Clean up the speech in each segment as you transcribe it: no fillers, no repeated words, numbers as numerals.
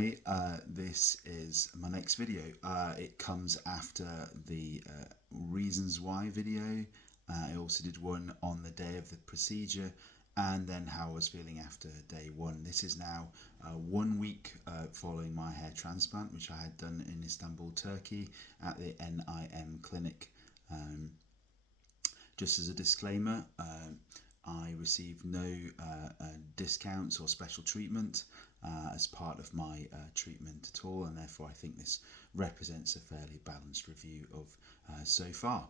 why this is my next video. It comes after the reasons why video. I also did one on the day of the procedure and then how I was feeling after day one. This is now 1 week following my hair transplant, which I had done in Istanbul, Turkey at the NIMClinic. Just as a disclaimer, I received no discounts or special treatment as part of my treatment at all, and therefore I think this represents a fairly balanced review of so far.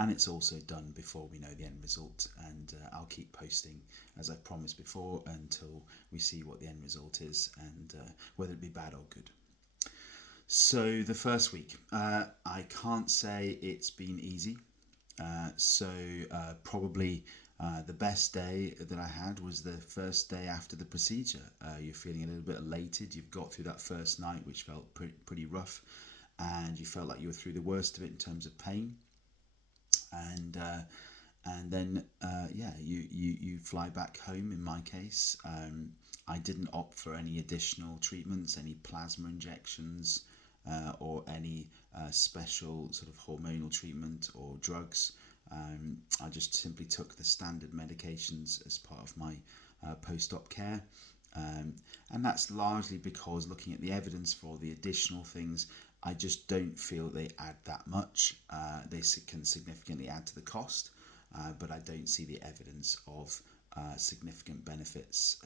And it's also done before we know the end result, and I'll keep posting as I promised before until we see what the end result is and whether it be bad or good. So the first week, I can't say it's been easy. Probably the best day that I had was the first day after the procedure. You're feeling a little bit elated. You've got through that first night, which felt pretty rough, and you felt like you were through the worst of it in terms of pain. And then you fly back home. In my case, I didn't opt for any additional treatments, any plasma injections, or any special sort of hormonal treatment or drugs. I just simply took the standard medications as part of my post-op care. And that's largely because looking at the evidence for the additional things, I just don't feel they add that much. They can significantly add to the cost, but I don't see the evidence of significant benefits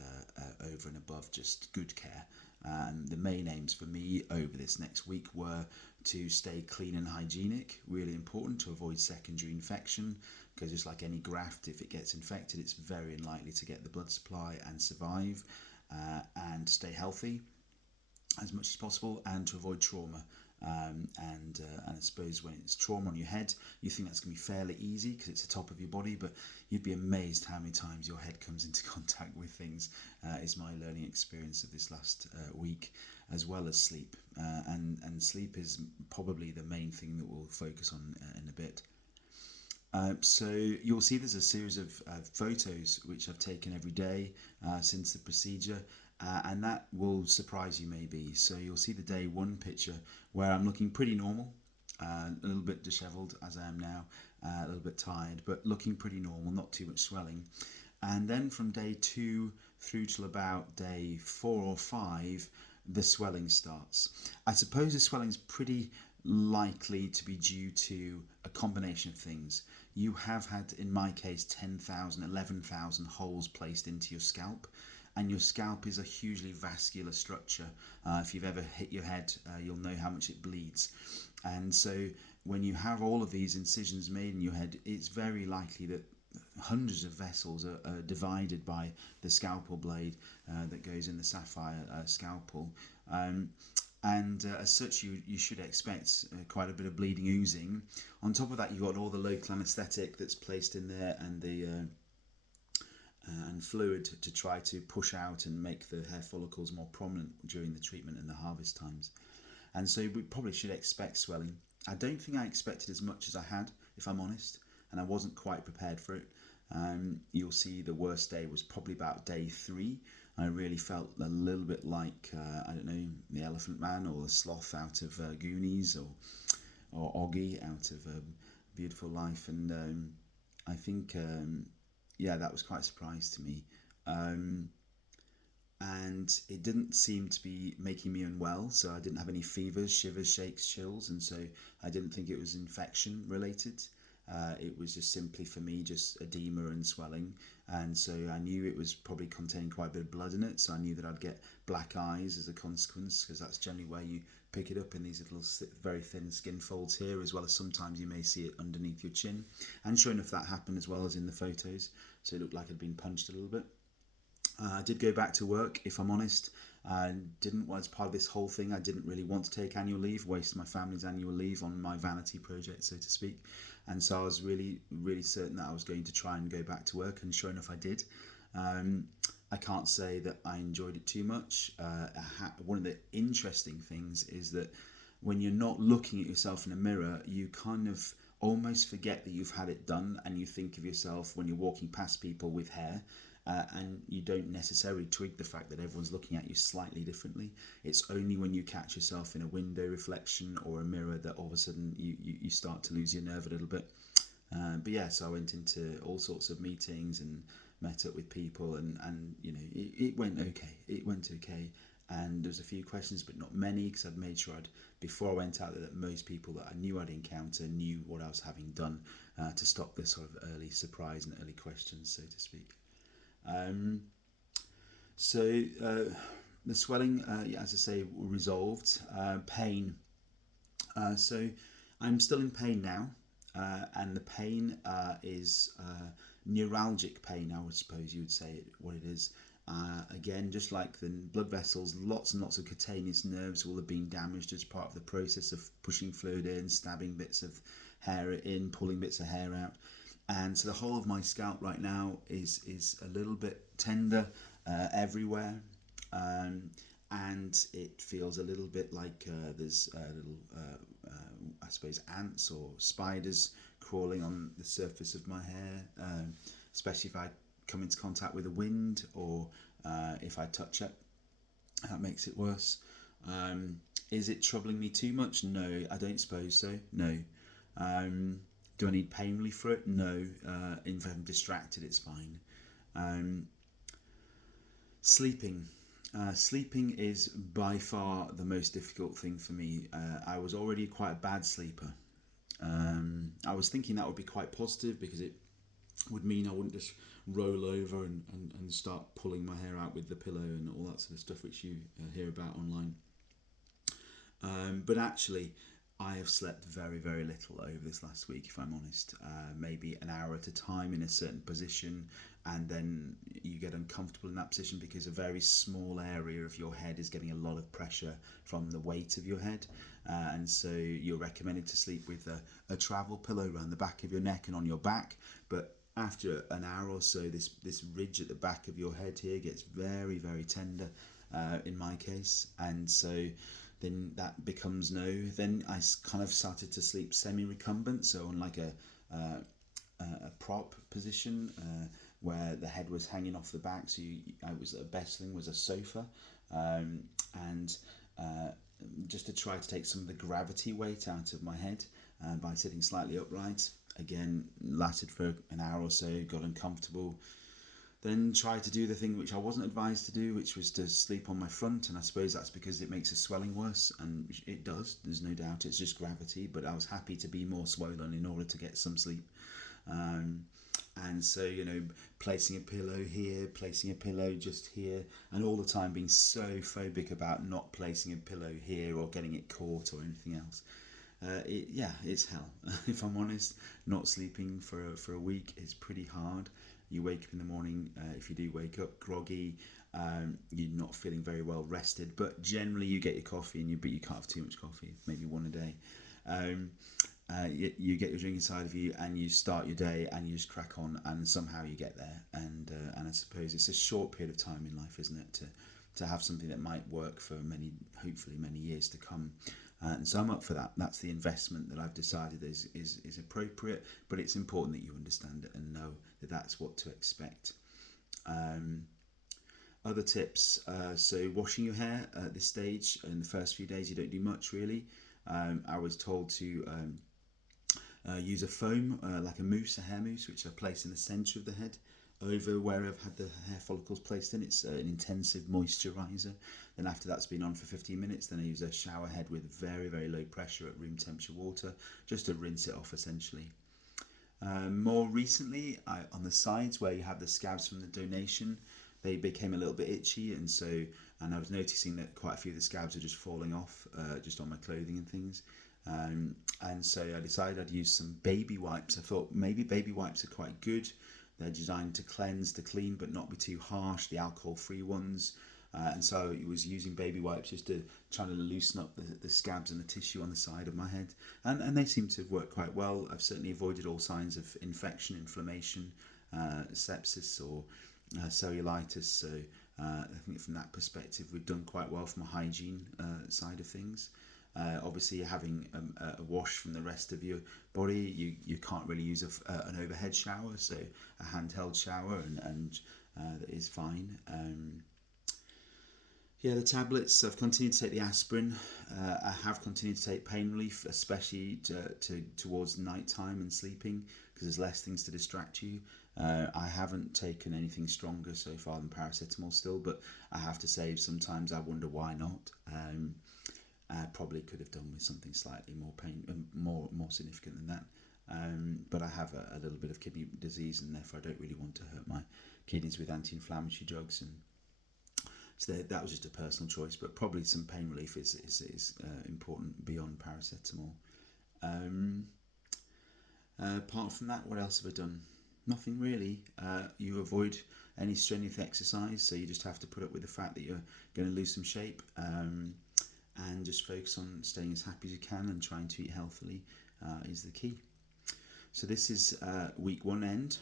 over and above just good care. The main aims for me over this next week were to stay clean and hygienic, really important to avoid secondary infection, because just like any graft, if it gets infected, it's very unlikely to get the blood supply and survive, and stay healthy as much as possible, and to avoid trauma. And I suppose when it's trauma on your head, you think that's going to be fairly easy because it's the top of your body, but you'd be amazed how many times your head comes into contact with things, is my learning experience of this last week, as well as sleep. And sleep is probably the main thing that we'll focus on in a bit. So you'll see there's a series of photos which I've taken every day since the procedure. And that will surprise you maybe. So you'll see the day one picture where I'm looking pretty normal, a little bit dishevelled as I am now, a little bit tired, but looking pretty normal, not too much swelling. And then from day 2 through till about day 4 or 5, the swelling starts. I suppose the swelling's pretty likely to be due to a combination of things. You have had, in my case, 10,000, 11,000 holes placed into your scalp. And your scalp is a hugely vascular structure. If you've ever hit your head, you'll know how much it bleeds. And so when you have all of these incisions made in your head, it's very likely that hundreds of vessels are divided by the scalpel blade that goes in the sapphire scalpel. As such, you should expect quite a bit of bleeding, oozing. On top of that, you've got all the local anaesthetic that's placed in there, and and fluid to try to push out and make the hair follicles more prominent during the treatment and the harvest times. And so we probably should expect swelling. I don't think I expected as much as I had, if I'm honest, and I wasn't quite prepared for it. You'll see the worst day was probably about day 3. I really felt a little bit like, I don't know, the Elephant Man or the sloth out of Goonies, or Oggy out of Beautiful Life. And I think... that was quite a surprise to me. And it didn't seem to be making me unwell, so I didn't have any fevers, shivers, shakes, chills, and so I didn't think it was infection related. It was just simply for me just edema and swelling, and so I knew it was probably containing quite a bit of blood in it, so I knew that I'd get black eyes as a consequence, because that's generally where you pick it up, in these little very thin skin folds here, as well as sometimes you may see it underneath your chin. And sure enough, that happened as well as in the photos, so it looked like I'd been punched a little bit. I did go back to work, if I'm honest. I didn't, as part of this whole thing, I didn't really want to take annual leave, waste my family's annual leave on my vanity project, so to speak. And so I was really certain that I was going to try and go back to work, and sure enough I did. I can't say that I enjoyed it too much. One of the interesting things is that when you're not looking at yourself in a mirror, you kind of almost forget that you've had it done, and you think of yourself when you're walking past people with hair, and you don't necessarily twig the fact that everyone's looking at you slightly differently. It's only when you catch yourself in a window reflection or a mirror that all of a sudden you start to lose your nerve a little bit. But yeah, so I went into all sorts of meetings and met up with people, and you know, it went okay. It went okay, and there was a few questions, but not many, because I'd made sure before I went out there, that most people that I knew I'd encounter knew what I was having done, to stop the sort of early surprise and early questions, so to speak. So the swelling, as I say, resolved. Pain. So I'm still in pain now, and the pain is neuralgic pain, I would suppose you would say what it is. Again, just like the blood vessels, lots and lots of cutaneous nerves will have been damaged as part of the process of pushing fluid in, stabbing bits of hair in, pulling bits of hair out. And so the whole of my scalp right now is a little bit tender everywhere. And it feels a little bit like there's little, I suppose, ants or spiders crawling on the surface of my hair, especially if I come into contact with the wind, or if I touch it. That makes it worse. Is it troubling me too much? No, I don't suppose so. No. Do I need pain relief for it? No. If I'm distracted, it's fine. Sleeping. Sleeping is by far the most difficult thing for me. I was already quite a bad sleeper. I was thinking that would be quite positive, because it would mean I wouldn't just roll over and start pulling my hair out with the pillow and all that sort of stuff which you hear about online. But actually, I have slept very, very little over this last week, if I'm honest. Maybe an hour at a time in a certain position, and then you get uncomfortable in that position because a very small area of your head is getting a lot of pressure from the weight of your head. And so you're recommended to sleep with a travel pillow around the back of your neck and on your back. But after an hour or so, this ridge at the back of your head here gets very, very tender, in my case. And so then that becomes no. Then I kind of started to sleep semi-recumbent, so on like a prop position, where the head was hanging off the back. So the best thing was a sofa, and just to try to take some of the gravity weight out of my head by sitting slightly upright. Again, lasted for an hour or so, got uncomfortable. Then tried to do the thing which I wasn't advised to do, which was to sleep on my front, and I suppose that's because it makes the swelling worse, and it does, there's no doubt, it's just gravity, but I was happy to be more swollen in order to get some sleep. And so, you know, placing a pillow here, placing a pillow just here, and all the time being so phobic about not placing a pillow here or getting it caught or anything else. It's hell. If I'm honest, not sleeping for a week is pretty hard. You wake up in the morning, if you do wake up groggy, you're not feeling very well rested, but generally you get your coffee, but you can't have too much coffee, maybe one a day. You get your drink inside of you, and you start your day, and you just crack on, and somehow you get there. And I suppose it's a short period of time in life, isn't it, to have something that might work for hopefully many years to come. And so I'm up for that. That's the investment that I've decided is appropriate, but it's important that you understand it and know that that's what to expect. Other tips, so washing your hair at this stage, in the first few days you don't do much really. I was told to use a foam, like a hair mousse, which I place in the centre of the head, over where I've had the hair follicles placed in. It's an intensive moisturiser. Then after that's been on for 15 minutes, then I use a shower head with very, very low pressure at room temperature water, just to rinse it off essentially. More recently, on the sides where you have the scabs from the donation, they became a little bit itchy, and I was noticing that quite a few of the scabs are just falling off, just on my clothing and things. And so I decided I'd use some baby wipes. I thought maybe baby wipes are quite good. They're designed to cleanse, to clean, but not be too harsh, the alcohol-free ones. And so it was using baby wipes just to try to loosen up the scabs and the tissue on the side of my head. And they seem to have worked quite well. I've certainly avoided all signs of infection, inflammation, sepsis or cellulitis. So I think from that perspective, we've done quite well from a hygiene side of things. Obviously, having a wash from the rest of your body, you can't really use an overhead shower, so a handheld shower, and that is fine. Yeah, the tablets, I've continued to take the aspirin. I have continued to take pain relief, especially towards night time and sleeping, because there's less things to distract you. I haven't taken anything stronger so far than paracetamol still, but I have to say sometimes I wonder why not. I probably could have done with something slightly more more significant than that. But I have a little bit of kidney disease, and therefore I don't really want to hurt my kidneys with anti-inflammatory drugs. And so that was just a personal choice, but probably some pain relief is important beyond paracetamol. Apart from that, what else have I done? Nothing really. You avoid any strenuous exercise, so you just have to put up with the fact that you're going to lose some shape, and just focus on staying as happy as you can and trying to eat healthily is the key. So this is week 1 end.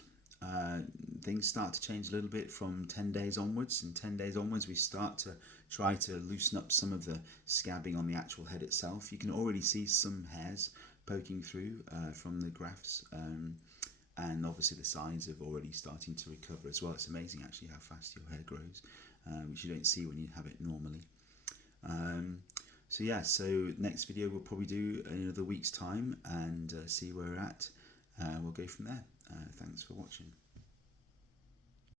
Things start to change a little bit from 10 days onwards. In 10 days onwards, we start to try to loosen up some of the scabbing on the actual head itself. You can already see some hairs poking through from the grafts, and obviously the sides are already starting to recover as well. It's amazing actually how fast your hair grows, which you don't see when you have it normally. So yeah, so next video we'll probably do in another week's time and see where we're at. We'll go from there. Thanks for watching.